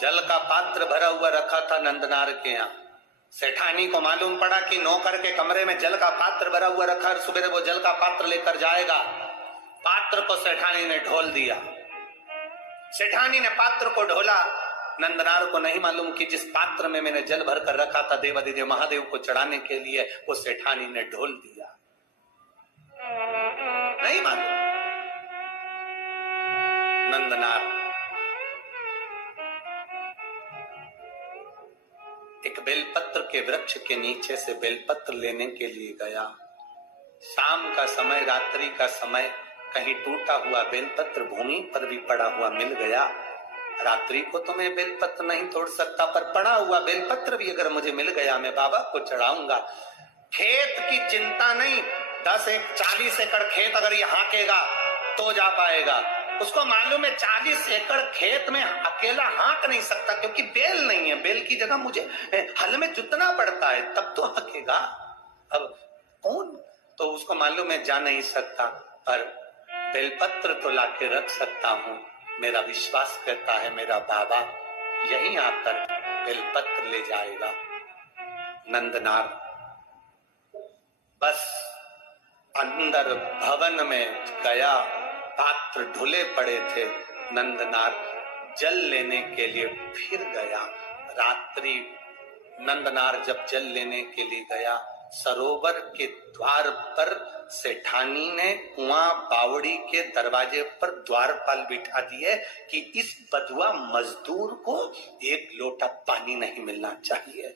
जल का पात्र भरा हुआ रखा था नंदनार के यहाँ। सेठानी को मालूम पड़ा कि नौकर के कमरे में जल का पात्र भरा हुआ रखा, सुबह वो जल का पात्र लेकर जाएगा। पात्र को सेठानी ने ढोल दिया। सेठानी ने पात्र को ढोला। नंदनार को नहीं मालूम कि जिस पात्र में मैंने जल भर कर रखा था देवादिदेव महादेव को चढ़ाने के लिए, वो सेठानी ने ढोल दिया। नहीं मालूम। नंदनार एक बेलपत्र के वृक्ष के नीचे से बेलपत्र लेने के लिए गया। शाम का समय, रात्रि का समय, कहीं टूटा हुआ बेलपत्र भूमि पर भी पड़ा हुआ मिल गया। रात्रि को तो मैं बेलपत्र नहीं तोड़ सकता, पर पड़ा हुआ बेलपत्र भी अगर मुझे मिल गया मैं बाबा को चढ़ाऊंगा। खेत की चिंता नहीं, 40 एकड़ खेत अगर ये हाँकेगा तो जा पाएगा। उसको मालूम है 40 एकड़ खेत में अकेला हाँक नहीं सकता, क्योंकि बेल नहीं है। बेल की जगह मुझे हल में जुतना पड़ता है, तब तो हाँकेगा। अब कौन, तो उसको मालूम है जा नहीं सकता, पर बेलपत्र तो लाके रख सकता हूं। मेरा विश्वास कहता है मेरा बाबा यहीं आकर बेलपत्र ले जाएगा। नंदनार बस अंदर भवन में गया। पात्र ढुले पड़े थे। नंदनार जल लेने के लिए फिर गया। रात्रि नंदनार जब जल लेने के लिए गया, सरोवर के द्वार पर सेठानी ने कुआं बावड़ी के दरवाजे पर द्वारपाल बिठा दिए कि इस बधुआ मजदूर को एक लोटा पानी नहीं मिलना चाहिए।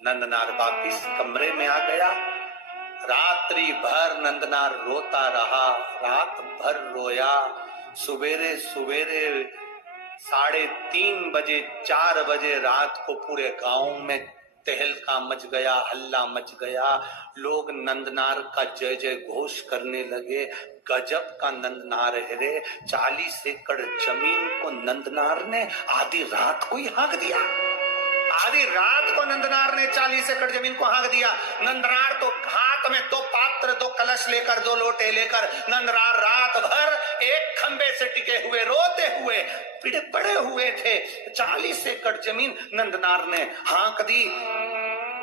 नंदनार वापिस कमरे में आ गया। रात्रि भर नंदनार रोता रहा, रात भर रोया। सुबेरे सुबेरे 3:30 बजे 4 बजे रात को पूरे गांव में तहलका मच गया, हल्ला मच गया। लोग नंदनार का जय जय घोष करने लगे। गजब का नंदनार है रे। 40 एकड़ जमीन को नंदनार ने आधी रात को ही हाँक दिया। आधी रात को नंदनार ने 40 एकड़ जमीन को हाँक दिया। नंदनार तो हाथ में 2 पात्र, 2 कलश लेकर, 2 लोटे लेकर नंदनार रात भर एक खंबे से टिके हुए रोते हुए पीड़े पड़े हुए थे। 40 एकड़ जमीन नंदनार ने हाँक दी।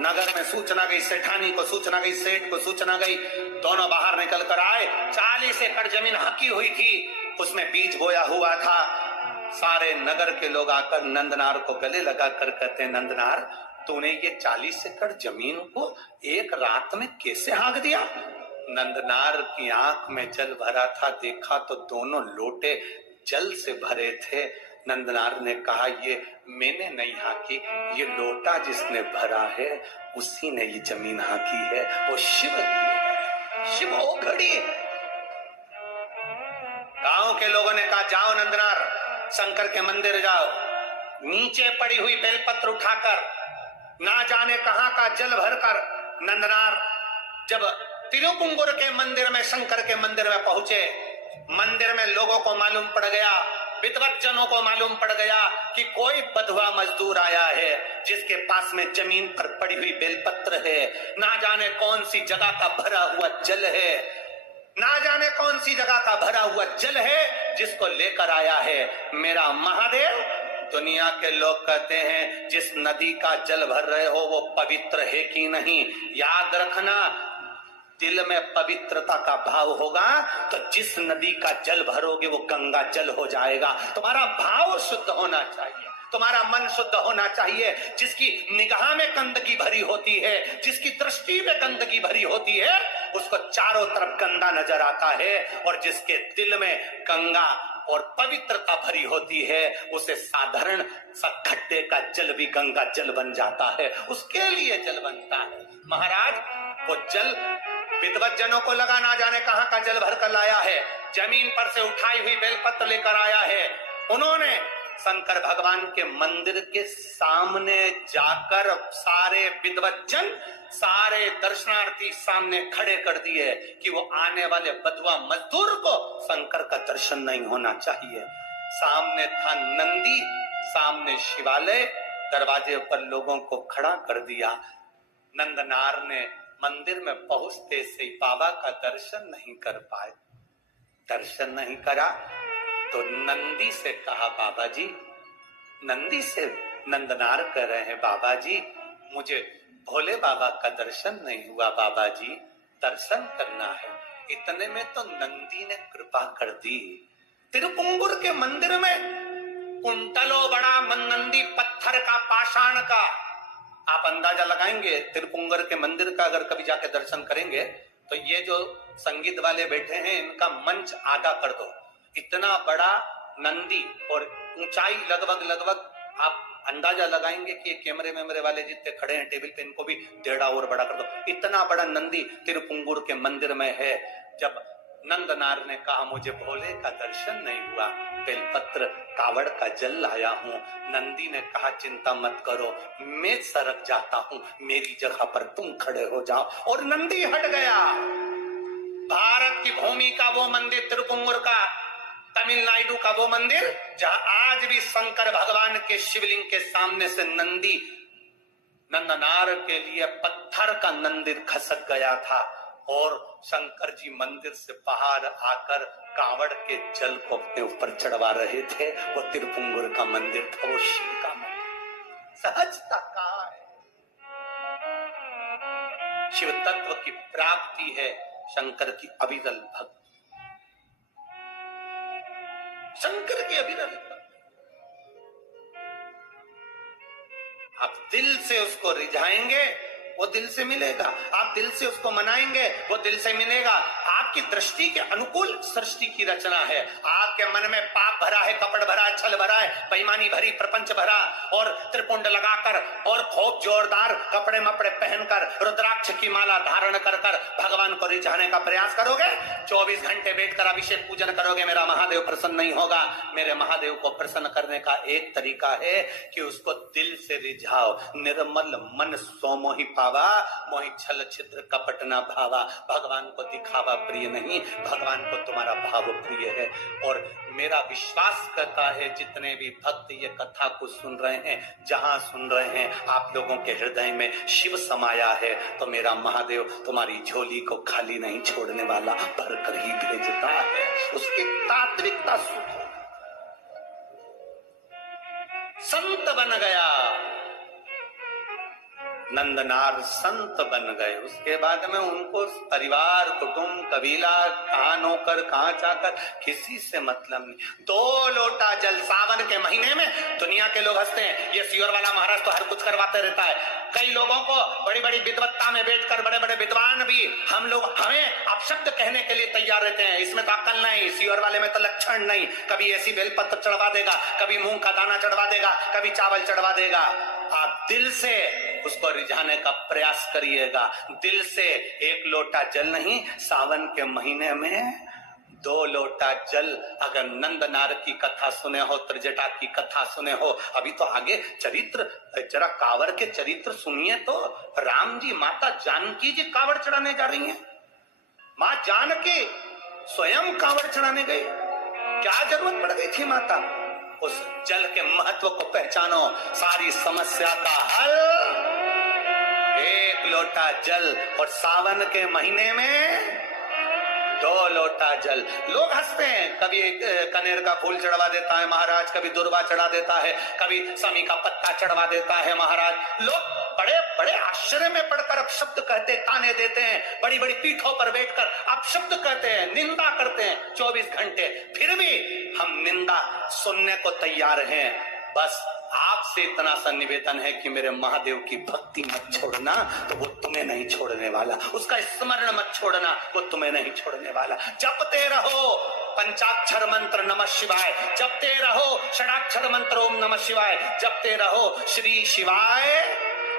नगर में सूचना गई, सेठानी को सूचना गई, सेठ को सूचना गई। दोनों बाहर निकल कर आए। 40 एकड़ जमीन हाँकी हुई थी, उसमें बीज बोया हुआ था। सारे नगर के लोग आकर नंदनार को गले लगा कर कहते हैं, नंदनार तूने ये 40 एकड़ जमीन को एक रात में कैसे हाँक दिया? नंदनार की आंख में जल भरा था। देखा तो दोनों लोटे जल से भरे थे। नंदनार ने कहा, ये मैंने नहीं हाँकी, ये लोटा जिसने भरा है उसी ने ये जमीन हाँकी है। वो शिव है, शिव ओघड़ी। गांव के लोगों ने कहा, जाओ नंदनार शंकर के मंदिर जाओ। नीचे पड़ी हुई बेलपत्र उठाकर, ना जाने कहां का जल भरकर नंदनार जब तिरुपुंगुर के मंदिर में, शंकर के मंदिर में पहुंचे, मंदिर में लोगों को मालूम पड़ गया, विद्वज्जनों को मालूम पड़ गया कि कोई बधवा मजदूर आया है जिसके पास में जमीन पर पड़ी हुई बेलपत्र है। ना जाने कौन सी जगह का भरा हुआ जल है, ना जाने कौन सी जगह का भरा हुआ जल है जिसको लेकर आया है मेरा महादेव। दुनिया के लोग कहते हैं जिस नदी का जल भर रहे हो वो पवित्र है कि नहीं। याद रखना, दिल में पवित्रता का भाव होगा तो जिस नदी का जल भरोगे वो गंगा जल हो जाएगा। तुम्हारा भाव शुद्ध होना चाहिए, तुम्हारा मन शुद्ध होना चाहिए। जिसकी निगाह में गंदगी भरी होती है, जिसकी दृष्टि में गंदगी भरी होती है, उसको चारों तरफ गंदा नजर आता है। और जिसके दिल में गंगा और पवित्रता भरी होती है, उसे साधारण सा खड्डे का जल भी गंगा जल बन जाता है, उसके लिए जल बनता है। महाराज वो जल विद्वज्जनों को लगा ना जाने कहां का जल भर कर लाया है, जमीन पर से उठाई हुई बेलपत्र लेकर आया है। उन्होंने शंकर भगवान के मंदिर के सामने जाकर सारे विद्वज्जन, सारे दर्शनार्थी सामने खड़े कर दिए कि वो आने वाले बधवा मजदूर को शंकर का दर्शन नहीं होना चाहिए। सामने था नंदी, सामने शिवालय, दरवाजे पर लोगों को खड़ा कर दिया। नंदनार ने मंदिर में पहुंचते से बाबा का दर्शन नहीं कर पाए। दर्शन नहीं करा तो नंदी से कहा, बाबा जी नंदी से नंदनार कह रहे हैं, बाबा जी मुझे भोले बाबा का दर्शन नहीं हुआ, बाबा जी दर्शन करना है। इतने में तो नंदी ने कृपा कर दी। तिरुपुंगुर के मंदिर में कुंटलो बड़ा नंदी पत्थर का, पाषाण का, आप अंदाजा लगाएंगे तिरुपुंगर के मंदिर का अगर कभी जाके दर्शन करेंगे तो ये जो संगीत वाले बैठे हैं इनका मंच आधा कर दो, इतना बड़ा नंदी, और ऊंचाई लगभग आप अंदाजा लगाएंगे कि ये कैमरे वाले जितने खड़े हैं टेबल पे इनको भी 1.5 और बड़ा कर दो, इतना बड़ा नंदी तिरुपुंगुर के मंदिर में है। जब नंदनार ने कहा मुझे भोले का दर्शन नहीं हुआ, बेलपत्र कावड़ का जल लाया हूं, नंदी ने कहा चिंता मत करो, मैं सरक जाता हूं, मेरी जगह पर तुम खड़े हो जाओ, और नंदी हट गया। भारत की भूमि का वो मंदिर तिरुपुंगुर का, तमिलनाडु का वो मंदिर जहां आज भी शंकर भगवान के शिवलिंग के सामने से नंदी, नंदनार के लिए पत्थर का मंदिर खसक गया था, और शंकर जी मंदिर से बाहर आकर कावड़ के जल को अपने ऊपर चढ़वा रहे थे। वो तिरुपुंगुर का मंदिर था, वो शिव का मंदिर। सहजता कहाँ है? शिव तत्व की प्राप्ति है शंकर की अविरल भक्ति, शंकर की अविरल भक्ति। आप दिल से उसको रिझाएंगे वो दिल से मिलेगा, आप दिल से उसको मनाएंगे वो दिल से मिलेगा। आपकी दृष्टि के अनुकूल सृष्टि की रचना है। आपके मन में पाप भरा है, कपट भरा है, छल भरा है, बेईमानी भरी, प्रपंच भरा, और त्रिपुंड लगाकर और खूब जोरदार कपड़े मपड़े पहनकर रुद्राक्ष की माला धारण कर भगवान को रिझाने का प्रयास करोगे, 24 घंटे बैठकर अभिषेक पूजन करोगे, मेरा महादेव प्रसन्न नहीं होगा। मेरे महादेव को प्रसन्न करने का एक तरीका है कि उसको दिल से रिझाओ। निर्मल मन सोमोहि पावा, मोहि छल छिद्र कपट न भावा। भगवान को दिखावा प्रिय नहीं, भगवान को तुम्हारा भाव प्रिय है। और मेरा विश्वास करता है जितने भी भक्त ये कथा को सुन रहे हैं, जहां सुन रहे हैं, आप लोगों के हृदय में शिव समाया है, तो मेरा महादेव तुम्हारी झोली को खाली नहीं छोड़ने वाला, भर कर ही भेजता है। उसकी तात्विकता सुख, संत बन गया नंदनार, संत बन गए। उसके बाद में उनको परिवार, कुटुंब, कबीला, कहाँ नौकर, कहाँ चाकर, किसी से मतलब नहीं। 2 लोटा जल सावन के महीने में दुनिया के लोग हंसते हैं, ये सियोर वाला महाराज तो हर कुछ करवाते रहता है। कई लोगों को बड़ी बड़ी विद्वत्ता में बैठकर बड़े बड़े विद्वान भी हमें अपशब्द कहने के लिए तैयार रहते हैं, इसमें तो अक्ल नहीं, सियोर वाले में तो लक्षण नहीं। कभी ऐसी बेलपत्र चढ़वा देगा, कभी मूंग का दाना चढ़वा देगा, कभी चावल चढ़वा देगा। आप दिल से उसको रिझाने का प्रयास करिएगा, दिल से। 1 लोटा जल नहीं, सावन के महीने में 2 लोटा जल। अगर नंदनार की कथा सुने हो, त्रिजटा की कथा सुने हो, अभी तो आगे चरित्र, जरा कांवड़ के चरित्र सुनिए तो। राम जी, माता जानकी जी कांवड़ चढ़ाने जा रही हैं, मां जानकी स्वयं कांवड़ चढ़ाने गई, क्या जरूरत पड़ गई थी माता? उस जल के महत्व को पहचानो, सारी समस्या का हल 1 लोटा जल। और सावन के महीने में 2 लोटा जल। लोग हंसते हैं, कभी कनेर का फूल चढ़वा देता है महाराज, कभी दुर्वा चढ़ा देता है, कभी समी का पत्ता चढ़वा देता है महाराज। लोग बड़े बड़े आश्चर्य में पड़कर अपशब्द कहते, ताने देते हैं, बड़ी बड़ी पीठों पर बैठकर अपशब्द कहते हैं, निंदा करते हैं 24 घंटे। फिर भी हम निंदा सुनने को तैयार हैं। बस आपसे इतना सा निवेदन है कि मेरे महादेव की भक्ति मत छोड़ना, तो वो तुम्हें नहीं छोड़ने वाला। उसका स्मरण मत छोड़ना, वो तुम्हें नहीं छोड़ने वाला। जपते रहो पंचाक्षर मंत्र नमः शिवाय, जपते रहो षडाक्षर मंत्र ओम नमः शिवाय, जपते रहो श्री शिवाय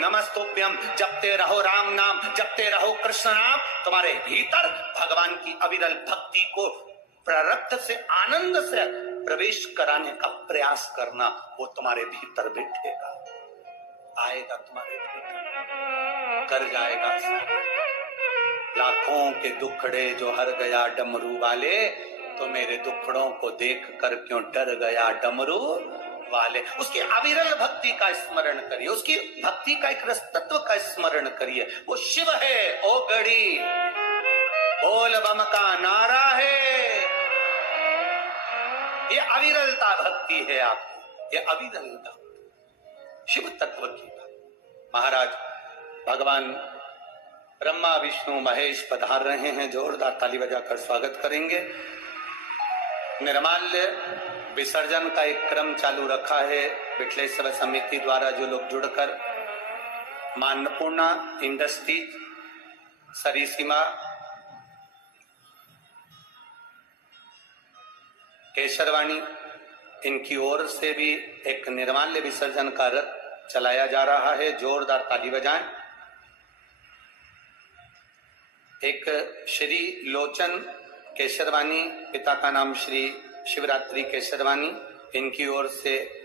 नमस्तुभ्यम, जपते रहो राम नाम, जपते रहो कृष्ण नाम। तुम्हारे भीतर भगवान की अविरल भक्ति को प्रारब्ध से, आनंद से प्रवेश कराने का प्रयास करना, वो तुम्हारे भीतर बैठेगा, आएगा तुम्हारे भीतर, कर जाएगा। लाखों के दुखड़े जो हर गया डमरू वाले, तो मेरे दुखड़ों को देख कर क्यों डर गया डमरू वाले। उसकी अविरल भक्ति का स्मरण करिए, उसकी भक्ति का एक रस तत्व का स्मरण करिए। वो शिव है, ओ गड़ी बोल बम का नारा है। ये अविरलता भक्ति है आपकी, ये अभिधन्यता शिव तत्व की महाराज भगवान ब्रह्मा विष्णु महेश पधार रहे हैं। जोरदार ताली बजाकर स्वागत करेंगे। निर्माल्य विसर्जन का एक क्रम चालू रखा है विठलेश्वर समिति द्वारा। जो लोग जुड़कर मां अन्नपूर्णा इंडस्ट्रीज सरिसीमा केशरवाणी इनकी ओर से भी एक निर्माल्य विसर्जन का रथ चलाया जा रहा है। जोरदार ताली बजाएं। एक श्री लोचन केशरवानी, पिता का नाम श्री शिवरात्रि केशरवानी, इनकी ओर से